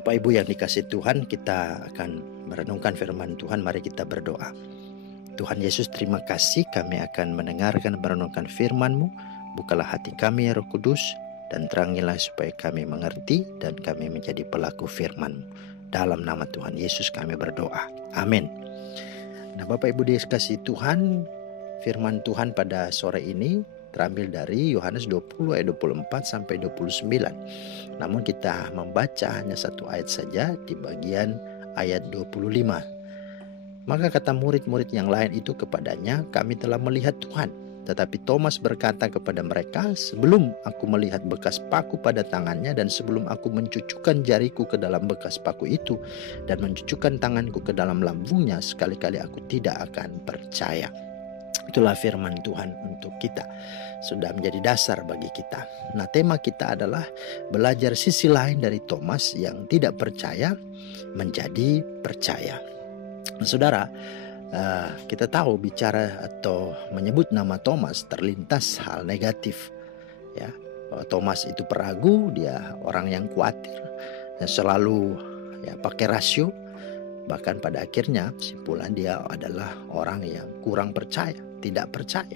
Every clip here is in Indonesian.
Bapak Ibu yang dikasihi Tuhan, kita akan merenungkan firman Tuhan. Mari kita berdoa. Tuhan Yesus, terima kasih kami akan mendengarkan merenungkan firman-Mu. Bukalah hati kami ya Roh Kudus, dan terangilah supaya kami mengerti dan kami menjadi pelaku firman-Mu. Dalam nama Tuhan Yesus kami berdoa. Amin. Nah, Bapak Ibu dikasihi Tuhan, firman Tuhan pada sore ini terambil dari Yohanes 20 ayat 24 sampai 29. Namun kita membaca hanya satu ayat saja di bagian ayat 25. Maka kata murid-murid yang lain itu kepadanya, kami telah melihat Tuhan. Tetapi Thomas berkata kepada mereka, sebelum aku melihat bekas paku pada tangannya dan sebelum aku mencucukkan jariku ke dalam bekas paku itu dan mencucukkan tanganku ke dalam lambungnya, sekali-kali aku tidak akan percaya. Itulah firman Tuhan untuk kita, sudah menjadi dasar bagi kita. Nah, tema kita adalah belajar sisi lain dari Thomas yang tidak percaya menjadi percaya. Nah, saudara, kita tahu bicara atau menyebut nama Thomas terlintas hal negatif, ya. Thomas itu peragu, dia orang yang khawatir, yang selalu pakai rasio. Bahkan pada akhirnya kesimpulan dia adalah orang yang kurang percaya, tidak percaya.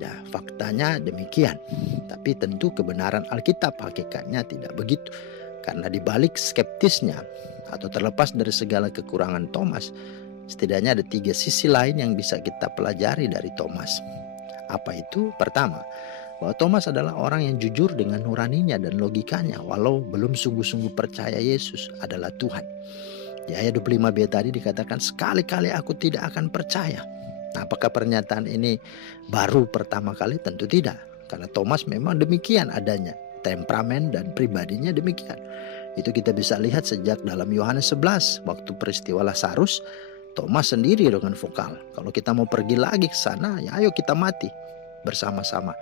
Ya, faktanya demikian. Tapi tentu kebenaran Alkitab hakikatnya tidak begitu. Karena dibalik skeptisnya atau terlepas dari segala kekurangan Thomas, setidaknya ada 3 sisi lain yang bisa kita pelajari dari Thomas. Apa itu? Pertama, bahwa Thomas adalah orang yang jujur dengan nuraninya dan logikanya, walau belum sungguh-sungguh percaya Yesus adalah Tuhan. Di ayat 25b tadi dikatakan, sekali-kali aku tidak akan percaya. Nah, apakah pernyataan ini baru pertama kali? Tentu tidak. Karena Thomas memang demikian adanya. Temperamen dan pribadinya demikian. Itu kita bisa lihat sejak dalam Yohanes 11. Waktu peristiwa Lazarus, Thomas sendiri dengan vokal, kalau kita mau pergi lagi ke sana, ya ayo kita mati bersama-sama.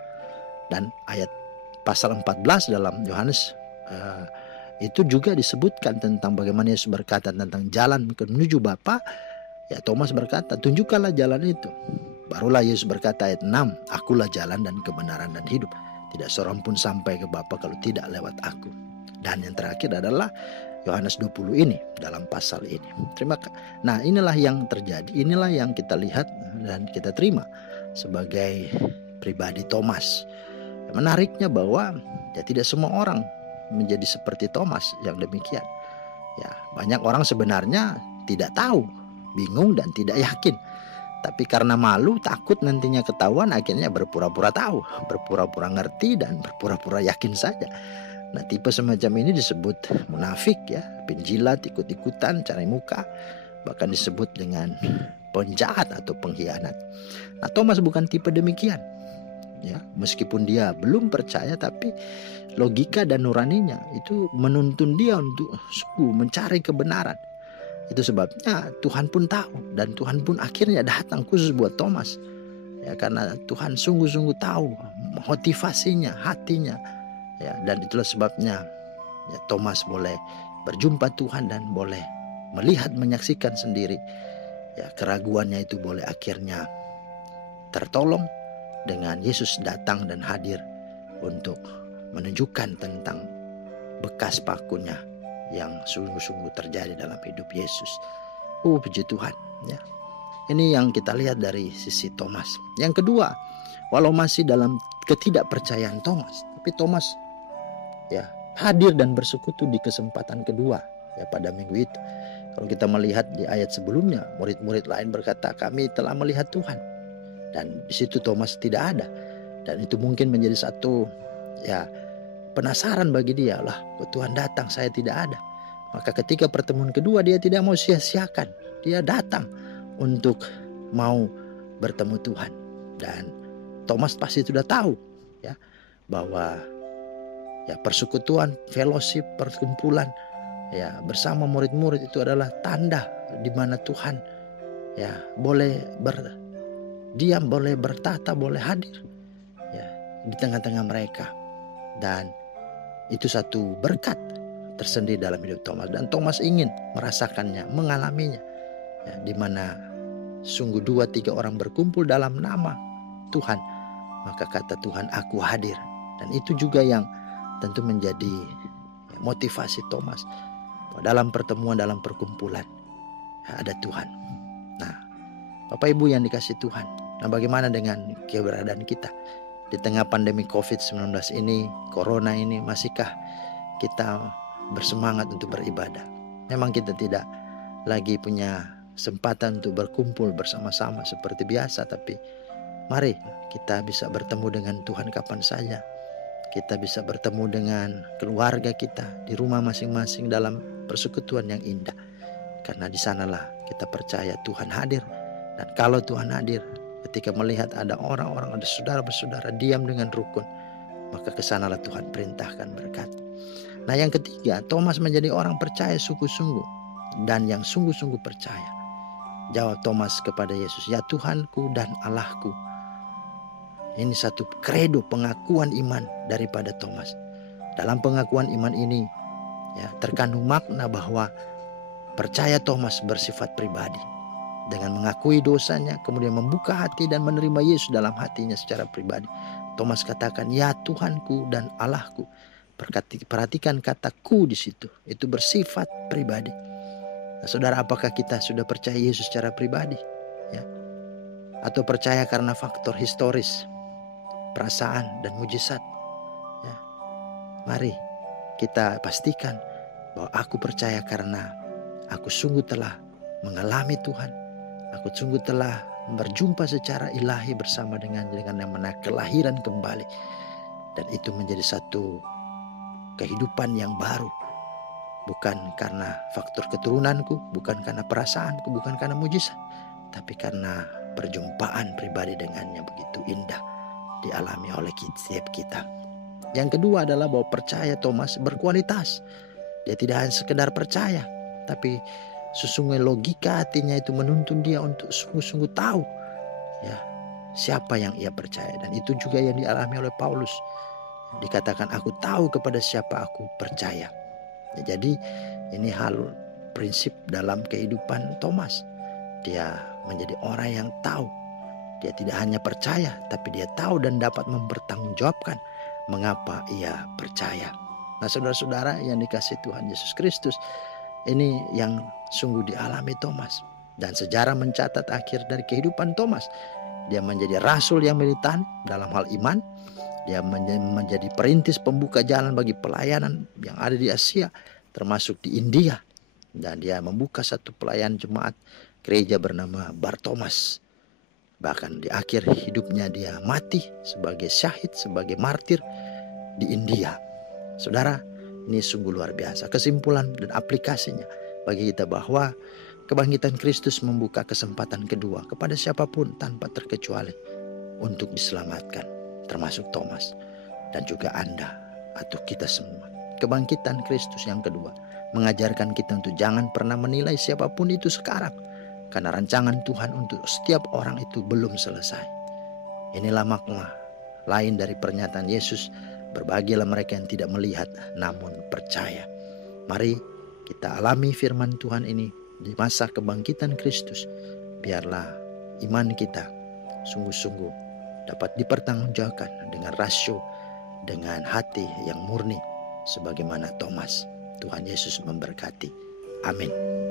Dan ayat pasal 14 dalam Yohanes itu juga disebutkan tentang bagaimana Yesus berkata tentang jalan menuju Bapa. Ya, Thomas berkata, tunjukkanlah jalan itu. Barulah Yesus berkata ayat 6, akulah jalan dan kebenaran dan hidup. Tidak seorang pun sampai ke Bapa kalau tidak lewat aku. Dan yang terakhir adalah Yohanes 20 ini, dalam pasal ini. Nah, inilah yang terjadi, inilah yang kita lihat dan kita terima sebagai pribadi Thomas. Menariknya bahwa tidak semua orang menjadi seperti Thomas yang demikian. Ya, banyak orang sebenarnya tidak tahu, bingung dan tidak yakin. Tapi karena malu, takut nantinya ketahuan, akhirnya berpura-pura tahu, berpura-pura ngerti dan berpura-pura yakin saja. Nah, tipe semacam ini disebut munafik, ya, penjilat, ikut-ikutan, cari muka, bahkan disebut dengan penjahat atau pengkhianat. Nah, Thomas bukan tipe demikian. Ya, meskipun dia belum percaya, tapi logika dan nuraninya itu menuntun dia untuk sungguh mencari kebenaran. Itu sebabnya Tuhan pun tahu, dan Tuhan pun akhirnya datang khusus buat Thomas. Ya, karena Tuhan sungguh-sungguh tahu motivasinya, hatinya. Ya, dan itulah sebabnya ya, Thomas boleh berjumpa Tuhan dan boleh melihat, menyaksikan sendiri. Ya, keraguannya itu boleh akhirnya tertolong dengan Yesus datang dan hadir untuk menunjukkan tentang bekas pakunya yang sungguh-sungguh terjadi dalam hidup Yesus. Puji Tuhan, ya. Ini yang kita lihat dari sisi Thomas. Yang kedua, walau masih dalam ketidakpercayaan Thomas, tapi Thomas ya hadir dan bersekutu di kesempatan kedua, ya, pada minggu itu. Kalau kita melihat di ayat sebelumnya, murid-murid lain berkata, kami telah melihat Tuhan. Dan di situ Thomas tidak ada. Dan itu mungkin menjadi satu ya penasaran bagi dia, lah kok Tuhan datang saya tidak ada. Maka ketika pertemuan kedua dia tidak mau sia-siakan. Dia datang untuk mau bertemu Tuhan. Dan Thomas pasti sudah tahu ya bahwa ya persekutuan, fellowship, perkumpulan ya bersama murid-murid itu adalah tanda di mana Tuhan ya boleh diam, boleh bertata, boleh hadir ya di tengah-tengah mereka. Dan itu satu berkat tersendiri dalam hidup Thomas, dan Thomas ingin merasakannya, mengalaminya ya, di mana sungguh 2-3 orang berkumpul dalam nama Tuhan, maka kata Tuhan, aku hadir. Dan itu juga yang tentu menjadi motivasi Thomas dalam pertemuan, dalam perkumpulan ada Tuhan. Nah, Bapak Ibu yang dikasih Tuhan, nah bagaimana dengan keberadaan kita di tengah pandemi COVID-19 ini, Corona ini? Masihkah kita bersemangat untuk beribadah? Memang kita tidak lagi punya kesempatan untuk berkumpul bersama-sama seperti biasa, tapi mari kita bisa bertemu dengan Tuhan kapan saja. Kita bisa bertemu dengan keluarga kita di rumah masing-masing dalam persekutuan yang indah. Karena di sanalah kita percaya Tuhan hadir. Dan kalau Tuhan hadir, ketika melihat ada orang-orang, ada saudara-saudara diam dengan rukun, maka kesanalah Tuhan perintahkan berkat. Nah, yang ketiga, Thomas menjadi orang percaya sungguh-sungguh dan yang sungguh-sungguh percaya. Jawab Thomas kepada Yesus, "Ya Tuhanku dan Allahku." Ini satu kredo pengakuan iman daripada Thomas. Dalam pengakuan iman ini ya, terkandung makna bahwa percaya Thomas bersifat pribadi. Dengan mengakui dosanya, kemudian membuka hati dan menerima Yesus dalam hatinya secara pribadi. Thomas katakan, "Ya Tuhanku dan Allahku." Perhatikan kataku di situ. Itu bersifat pribadi. Nah, saudara, apakah kita sudah percaya Yesus secara pribadi? Ya. Atau percaya karena faktor historis, perasaan dan mujizat? Ya. Mari kita pastikan bahwa aku percaya karena aku sungguh telah mengalami Tuhan. Aku sungguh telah berjumpa secara ilahi bersama dengan yang namanya kelahiran kembali. Dan itu menjadi satu kehidupan yang baru. Bukan karena faktor keturunanku, bukan karena perasaanku, bukan karena mujizat, tapi karena perjumpaan pribadi dengannya begitu indah dialami oleh setiap kita. Yang kedua adalah bahwa percaya Thomas berkualitas. Dia tidak hanya sekedar percaya, tapi sesungguhnya logika hatinya itu menuntun dia untuk sungguh-sungguh tahu ya siapa yang ia percaya. Dan itu juga yang dialami oleh Paulus. Dikatakan, "Aku tahu kepada siapa aku percaya." Ya, jadi ini hal prinsip dalam kehidupan Thomas. Dia menjadi orang yang tahu. Dia tidak hanya percaya, tapi dia tahu dan dapat mempertanggungjawabkan mengapa ia percaya. Nah, saudara-saudara yang dikasihi Tuhan Yesus Kristus, ini yang sungguh dialami Thomas. Dan sejarah mencatat akhir dari kehidupan Thomas. Dia menjadi rasul yang militan dalam hal iman. Dia menjadi perintis pembuka jalan bagi pelayanan yang ada di Asia, termasuk di India. Dan dia membuka satu pelayanan jemaat gereja bernama Bartomas. Bahkan di akhir hidupnya dia mati sebagai syahid, sebagai martir di India. Saudara, ini sungguh luar biasa. Kesimpulan dan aplikasinya bagi kita bahwa kebangkitan Kristus membuka kesempatan kedua kepada siapapun tanpa terkecuali untuk diselamatkan. Termasuk Thomas dan juga Anda atau kita semua. Kebangkitan Kristus yang kedua mengajarkan kita untuk jangan pernah menilai siapapun itu sekarang, karena rancangan Tuhan untuk setiap orang itu belum selesai. Inilah makna lain dari pernyataan Yesus, "Berbahagialah mereka yang tidak melihat namun percaya." Mari kita alami firman Tuhan ini di masa kebangkitan Kristus. Biarlah iman kita sungguh-sungguh dapat dipertanggungjawabkan dengan rasio, dengan hati yang murni sebagaimana Thomas. Tuhan Yesus memberkati. Amin.